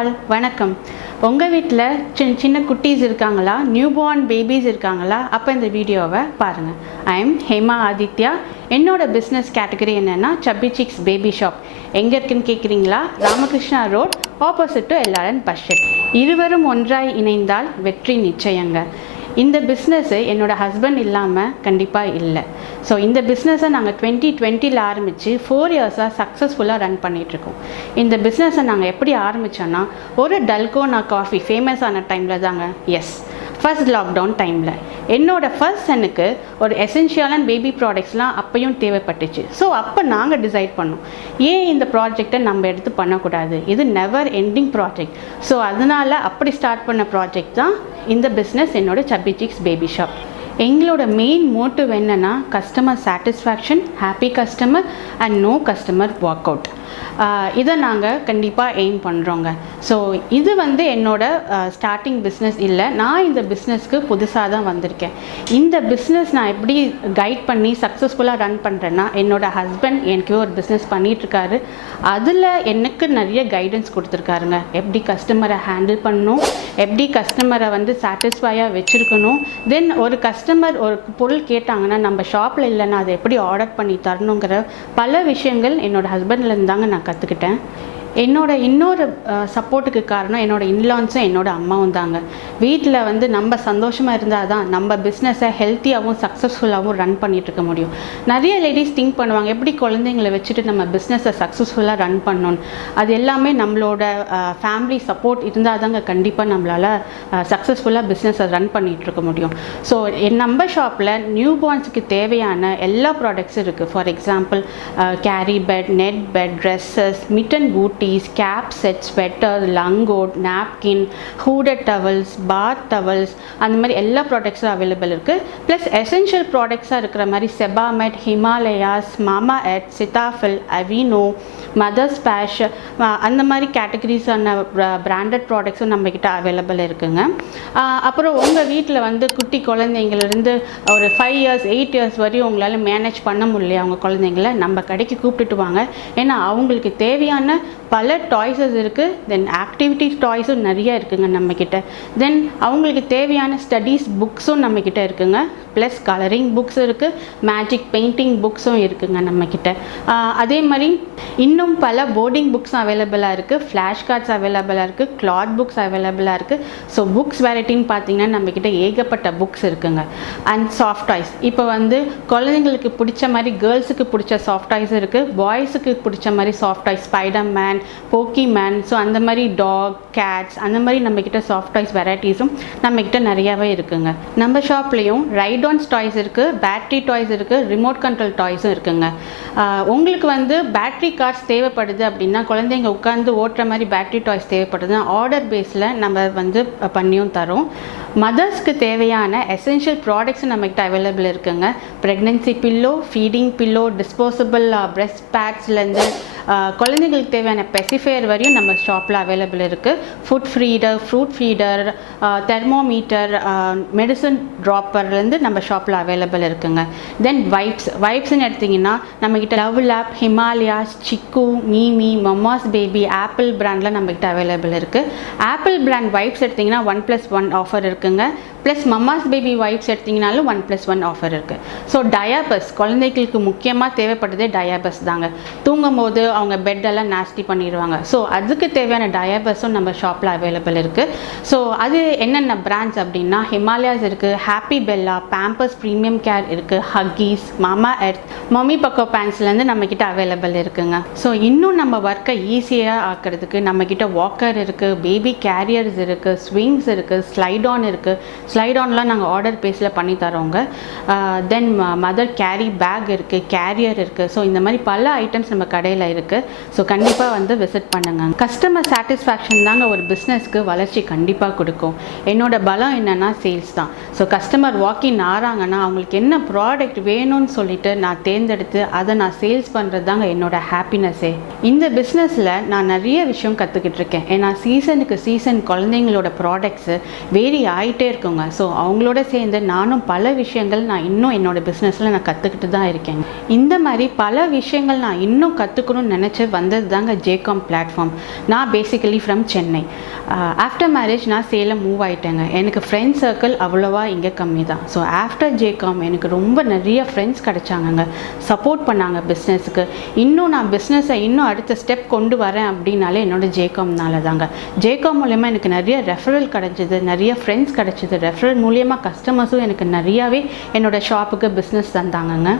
All வணக்கம். உங்கள் வீட்டில் சின்ன குட்டீஸ் இருக்காங்களா, நியூபார்ன் பேபிஸ் இருக்காங்களா? அப்போ இந்த வீடியோவை பாருங்கள். I am Hema Aditya. என்னோட பிஸ்னஸ் கேட்டகரி என்னென்னா சப்பி சிக்ஸ் பேபி ஷாப். எங்கே இருக்குன்னு கேட்குறீங்களா? Ramakrishna road, opposite to LRN bus shed. இருவரும் ஒன்றாய் இணைந்தால் வெற்றி நிச்சயங்க. இந்த பிஸ்னஸ்ஸு என்னோடய ஹஸ்பண்ட் இல்லாமல் கண்டிப்பாக இல்லை. ஸோ இந்த பிஸ்னஸை நாங்கள் 2020 ஆரம்பித்து 4 இயர்ஸாக சக்ஸஸ்ஃபுல்லாக ரன் பண்ணிகிட்ருக்கோம். இந்த பிஸ்னஸை நாங்கள் எப்படி ஆரம்பித்தோன்னா, ஒரு டல்கோனா காஃபி ஃபேமஸ் ஆன டைமில் தாங்க. ஃபர்ஸ்ட் லாக்டவுன் டைமில் என்னோடய ஃபர்ஸ்ட் சனுக்கு ஒரு எசென்ஷியலான பேபி ப்ராடக்ட்ஸ்லாம் அப்பையும் தேவைப்பட்டுச்சு. ஸோ அப்போ நாங்கள் டிசைட் பண்ணோம், ஏன் இந்த ப்ராஜெக்டை நம்ம எடுத்து பண்ணக்கூடாது, இது நெவர் எண்டிங் ப்ராஜெக்ட். ஸோ அதனால் அப்படி ஸ்டார்ட் பண்ண ப்ராஜெக்ட் தான் இந்த பிஸ்னஸ், என்னோட சப்பி சிக்ஸ் பேபி ஷாப். எங்களோட மெயின் மோட்டிவ் என்னென்னா customer satisfaction, happy customer and no customer walk out. இதை நாங்கள் கண்டிப்பாக எய்ம் பண்ணுறோங்க. ஸோ இது என்னோட ஸ்டார்டிங் பிஸ்னஸ் இல்லை. நான் இந்த பிஸ்னஸ்க்கு புதுசாக தான் வந்திருக்கேன். இந்த பிஸ்னஸ் நான் எப்படி கைட் பண்ணி சக்ஸஸ்ஃபுல்லாக ரன் பண்ணுறேன்னா, என்னோடய ஹஸ்பண்ட் எனக்கு ஒரு பிஸ்னஸ் பண்ணிகிட்ருக்காரு. அதில் எனக்கு நிறைய கைடன்ஸ் கொடுத்துருக்காருங்க. எப்படி கஸ்டமரை ஹேண்டில் பண்ணணும், எப்படி கஸ்டமரை சாட்டிஸ்ஃபையாக வச்சுருக்கணும். தென் ஒரு கஸ்டமர் ஒரு பொருள் கேட்டாங்கன்னா நம்ம ஷாப்பில் இல்லைன்னா அதை எப்படி ஆர்டர் பண்ணி தரணுங்கிற பல விஷயங்கள் என்னோடய ஹஸ்பண்ட்லேருந்து தாங்க நான் கற்றுக்கிட்டேன். என்னோட இன்னொரு சப்போர்ட்டுக்கு காரணம் என்னோட இன்லான்ஸும் என்னோட அம்மாவும் தாங்க. வீட்டில் நம்ம சந்தோஷமாக இருந்தால் தான் நம்ம பிஸ்னஸை ஹெல்த்தியாகவும் சக்ஸஸ்ஃபுல்லாகவும் ரன் பண்ணிகிட்ருக்க முடியும். நிறைய லேடிஸ் திங்க் பண்ணுவாங்க, எப்படி குழந்தைங்களை வச்சுட்டு நம்ம பிஸ்னஸை சக்ஸஸ்ஃபுல்லாக ரன் பண்ணணும். அது எல்லாமே நம்மளோட ஃபேமிலி சப்போர்ட் இருந்தால் தாங்க கண்டிப்பாக நம்மளால் சக்ஸஸ்ஃபுல்லாக பிஸ்னஸை ரன் பண்ணிகிட்ருக்க முடியும். ஸோ நம்ம ஷாப்பில் நியூ பார்ன்ஸுக்கு தேவையான எல்லா ப்ராடக்ட்ஸும் இருக்குது. For example carry bed, net bed, dresses, mitten boot, cap set, sweater, லங்கோட், napkin, hooded towels, bath towels, அந்த மாதிரி எல்லா ப்ராடக்ட்ஸும் அவைலபிள் இருக்குது. ப்ளஸ் எசென்ஷியல் ப்ராடக்ட்ஸாக இருக்கிற மாதிரி Sebamed, Himalayas, Mamaearth, Cetaphil, Aveeno, mother's Sparsh, அந்த மாதிரி கேட்டகரிஸான பிராண்டட் ப்ராடக்ட்ஸும் நம்மக்கிட்ட அவைலபிள் இருக்குங்க. அப்புறம் உங்கள் வீட்டில் குட்டி குழந்தைங்கள்லேருந்து ஒரு 5 இயர்ஸ் 8 இயர்ஸ் வரையும் உங்களால் மேனேஜ் பண்ண முடியலையா அவங்க குழந்தைங்கள, நம்ம கடைக்கு கூப்பிட்டுட்டு வாங்க. ஏன்னா அவங்களுக்கு தேவையான பல டாய்ஸஸ் இருக்குது. தென் ஆக்டிவிட்டி டாய்ஸும் நிறைய இருக்குங்க நம்மக்கிட்ட. தென் அவங்களுக்கு தேவையான ஸ்டடீஸ் புக்ஸும் நம்மக்கிட்ட இருக்குங்க. ப்ளஸ் கலரிங் புக்ஸ் இருக்குது, மேஜிக் பெயிண்டிங் புக்ஸும் இருக்குங்க நம்மக்கிட்ட. அதே மாதிரி இன்னும் பல போர்டிங் புக்ஸும் அவைலபிளாக இருக்குது, ஃப்ளாஷ் கார்ட்ஸ் அவைலபிளாக இருக்குது, கிளாத் புக்ஸ் அவைலபிளாக இருக்குது. ஸோ புக்ஸ் வெரைட்டின்னு பார்த்தீங்கன்னா நம்மக்கிட்ட ஏகப்பட்ட புக்ஸ் இருக்குங்க. அண்ட் சாஃப்ட் டாய்ஸ், இப்போ குழந்தைங்களுக்கு பிடிச்ச மாதிரி கேர்ள்ஸுக்கு பிடிச்ச சாஃப்ட் டாய்ஸ் இருக்குது, பாய்ஸுக்கு பிடிச்ச மாதிரி soft toys, spider man, Pokémon, so அந்த மாதிரி டாக், கேட்ஸ், அந்த மாதிரி நம்மக்கிட்ட சாஃப்ட் டாய்ஸ் வெரைட்டிஸும் நம்மக்கிட்ட நிறையாவே இருக்குங்க. நம்ம ஷாப்லேயும் ரைட் ஆன்ஸ் டாய்ஸ் இருக்குது, பேட்ரி டாய்ஸ் இருக்குது, ரிமோட் கண்ட்ரோல் டாய்ஸும் இருக்குங்க. உங்களுக்கு பேட்ரி கார்ஸ் தேவைப்படுது அப்படின்னா, குழந்தைங்க உட்காந்து ஓட்டுற மாதிரி பேட்ரி டாய்ஸ் தேவைப்படுதுன்னா ஆர்டர் பேஸில் நம்ம பண்ணியும் தரோம். மதர்ஸ்க்கு தேவையான எசென்ஷியல் ப்ராடக்ட்ஸும் நம்மகிட்ட அவைலபிள் இருக்குங்க. Pregnancy pillow, feeding pillow, disposable breast பேட்ஸ்லேருந்து குழந்தைங்களுக்கு தேவையான பெசிஃபையர் வரையும் நம்ம ஷாப்பில் அவைலபிள் இருக்குது. Food feeder, fruit feeder, thermometer, medicine ட்ராப்பர்லேருந்து நம்ம ஷாப்பில் அவைலபிள் இருக்குங்க. தென் வைப்ஸ்ன்னு எடுத்திங்கன்னா நம்மக்கிட்ட லவ் லேப், ஹிமாலயாஸ், சிக்கு, மீமி, மம்மாஸ் பேபி, ஆப்பிள் பிராண்டில் நம்மக்கிட்ட அவைலபிள் இருக்குது. ஆப்பிள் பிராண்ட் வைப்ஸ் எடுத்திங்கன்னா 1+1 ஆஃபர் இருக்குங்க. ப்ளஸ் மம்மாஸ் பேபி வைப்ஸ் எடுத்திங்கனாலும் 1+1 ஆஃபர் இருக்குது. ஸோ டயாபர்ஸ், குழந்தைகளுக்கு முக்கியமாக தேவைப்படுதே டயாபர்ஸ் தாங்க. தூங்கும் போது அவங்க பெட்டெல்லாம் நாஸ்டி பண்ணிடுவாங்க. ஸோ அதுக்கு தேவையான டயாபர்ஸும் நம்ம ஷாப்பில் அவைலபிள் இருக்குது. ஸோ அது என்னென்ன பிராண்ட்ஸ் அப்படின்னா, ஹிமாலயாஸ் இருக்குது, happy Bella, Pampers premium care இருக்குது, ஹக்கீஸ், மாமா எர்த், மம்மி பக்கோ பேண்ட்ஸ்லேருந்து நம்மக்கிட்ட அவைலபிள் இருக்குங்க. ஸோ இன்னும் நம்ம ஒர்க்கை ஈஸியாக ஆக்கிறதுக்கு நம்மக்கிட்ட வாக்கர் இருக்குது, பேபி கேரியர்ஸ் இருக்குது, ஸ்விங்ஸ் இருக்குது, ஸ்லைடான் இருக்குது. ஸ்லைடான்லாம் நாங்கள் ஆர்டர் பேஸில் பண்ணி தரோங்க. தென் மதர் கேரி பேக் இருக்குது, கேரியர் இருக்குது. ஸோ இந்த மாதிரி பல ஐட்டம்ஸ் நம்ம கடையில் இருக்குது. ஸோ கண்டிப்பாக விசிட் பண்ணுங்க. கஸ்டமர் சாட்டிஸ்ஃபேக்ஷன் தாங்க ஒரு பிஸ்னஸ்க்கு வளர்ச்சி கண்டிப்பாக கொடுக்கும். என்னோட பலம் என்னென்னா சேல்ஸ் தான். ஸோ கஸ்டமர் வாக்கின் ஆறாங்கன்னா அவங்களுக்கு என்ன ப்ராடக்ட் வேணும்னு சொல்லிட்டு நான் தேர்ந்தெடுத்து அதை நான் சேல்ஸ் பண்ணுறது தாங்க என்னோட ஹாப்பினஸ்ஸே. இந்த பிஸ்னஸில் நான் நிறைய விஷயம் கற்றுக்கிட்டு இருக்கேன். ஏன்னா சீசனுக்கு சீசன் குழந்தைங்களோட ப்ராடக்ட்ஸு வேரி ஆகிட்டே இருக்குங்க. ஸோ அவங்களோட சேர்ந்து நானும் பல விஷயங்கள் நான் இன்னும் என்னோடய பிஸ்னஸில் நான் கற்றுக்கிட்டு தான் இருக்கேன். இந்த மாதிரி பல விஷயங்கள் நான் இன்னும் கற்றுக்கணும்னு நினச்சி வந்தது தாங்க ஜேகாம் பிளாட்ஃபார்ம். நான் basically from Chennai. After marriage நான் சேலம் மூவ் ஆகிட்டேங்க. எனக்கு ஃப்ரெண்ட்ஸ் சர்க்கிள் அவ்வளோவா இங்கே கம்மி தான். ஸோ ஆஃப்டர் ஜேகாம் எனக்கு ரொம்ப நிறைய ஃப்ரெண்ட்ஸ் கிடச்சாங்கங்க, சப்போர்ட் பண்ணாங்க பிஸ்னஸுக்கு. இன்னும் நான் பிஸ்னஸை இன்னும் அடுத்த ஸ்டெப் கொண்டு வரேன் அப்படின்னாலே என்னோடய ஜேகாம்னால தாங்க. ஜேகாம் மூலயமா எனக்கு நிறைய ரெஃபரல் கிடச்சிது, நிறைய ஃப்ரெண்ட்ஸ் கிடச்சிது. ரெஃபரல் மூலியமாக கஸ்டமர்ஸும் எனக்கு நிறையாவே என்னோடய ஷாப்புக்கு பிஸ்னஸ் தந்தாங்கங்க.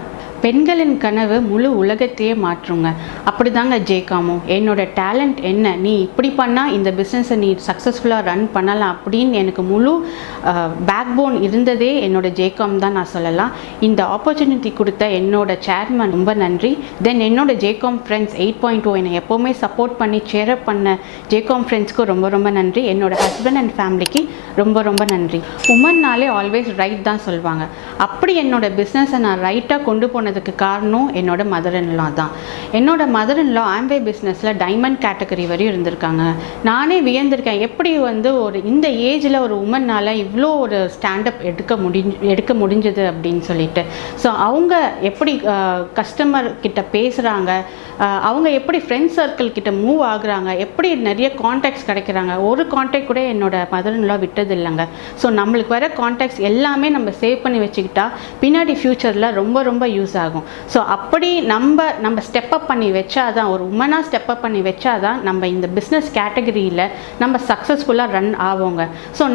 பெண்களின் கனவு முழு உலகத்தையே மாற்றுங்க. அப்படி தாங்க ஜேகாமும். என்னோட டேலண்ட் என்ன, நீ இப்படி பண்ணால் இந்த பிஸ்னஸை நீ சக்ஸஸ்ஃபுல்லாக ரன் பண்ணலாம் அப்படின்னு எனக்கு முழு பேக் போன் இருந்ததே என்னோடய ஜேகாம் தான் நான் சொல்லலாம். இந்த ஆப்பர்ச்சுனிட்டி கொடுத்த என்னோட சேர்மன் ரொம்ப நன்றி. தென் என்னோட ஜேகாம் ஃப்ரெண்ட்ஸ் 8.0 என்னை எப்போவுமே சப்போர்ட் பண்ணி சேரப் பண்ண ஜேகாம் ஃப்ரெண்ட்ஸ்க்கு ரொம்ப ரொம்ப நன்றி. என்னோட ஹஸ்பண்ட் அண்ட் ஃபேமிலிக்கு ரொம்ப ரொம்ப நன்றி. உமன்னாலே ஆல்வேஸ் ரைட் தான் சொல்லுவாங்க. அப்படி என்னோட பிஸ்னஸை நான் ரைட்டாக கொண்டு போனதுக்கு காரணம் என்னோட மதர் இன்லா தான். என்னோட மதர் இன்லா ஆம்பே பிஸ்னஸில் டைமண்ட் கேட்டகரி வரையும் இருந்திருக்காங்க. நானே வியந்திருக்கேன், எப்படி ஒரு இந்த ஏஜில் ஒரு உமன்னால் இவ்வளோ ஒரு ஸ்டாண்டப் எடுக்க முடிஞ்சது அப்படின்னு சொல்லிட்டு. ஸோ அவங்க எப்படி கஸ்டமர் கிட்ட பேசுகிறாங்க, அவங்க எப்படி ஃப்ரெண்ட்ஸ் சர்க்கிள் கிட்ட மூவ் ஆகுறாங்க, எப்படி நிறைய கான்டாக்ட்ஸ் கிடைக்கிறாங்க. ஒரு கான்டாக்ட் கூட என்னோட மதர் இன்லா விட்டது இல்லைங்க. ஸோ நம்மளுக்கு வர கான்டாக்ட்ஸ் எல்லாமே நம்ம சேவ் பண்ணி வச்சுக்கிட்டா பின்னாடி ஃப்யூச்சரில் ரொம்ப ரொம்ப யூஸ் ஆகும். ஸோ அப்படி நம்ம ஸ்டெப் அப் பண்ணி வச்சாதான், ஒரு உமனாக ஸ்டெப் அப் பண்ணி வச்சாதான் நம்ம இந்த பிஸ்னஸ் கேட்டகரியில் நம்ம சக்ஸஸ்ஃபுல்லாக ரன் ஆவோங்க. ஸோ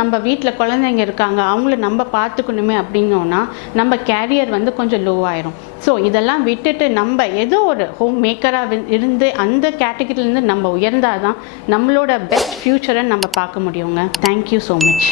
நம்ம வீட்டில் குழந்தைங்க இருக்காங்க, அவங்கள நம்ம பார்த்துக்கணுமே அப்படின்னோன்னா நம்ம கேரியர் கொஞ்சம் லோ ஆயிரும். ஸோ இதெல்லாம் விட்டுட்டு நம்ம ஏதோ ஒரு ஹோம் மேக்கராக இருந்து அந்த கேட்டகரியிலேருந்து நம்ம உயர்ந்தாதான் நம்மளோட பெஸ்ட் ஃப்யூச்சரை நம்ம பார்க்க முடியுங்க. Thank you so much.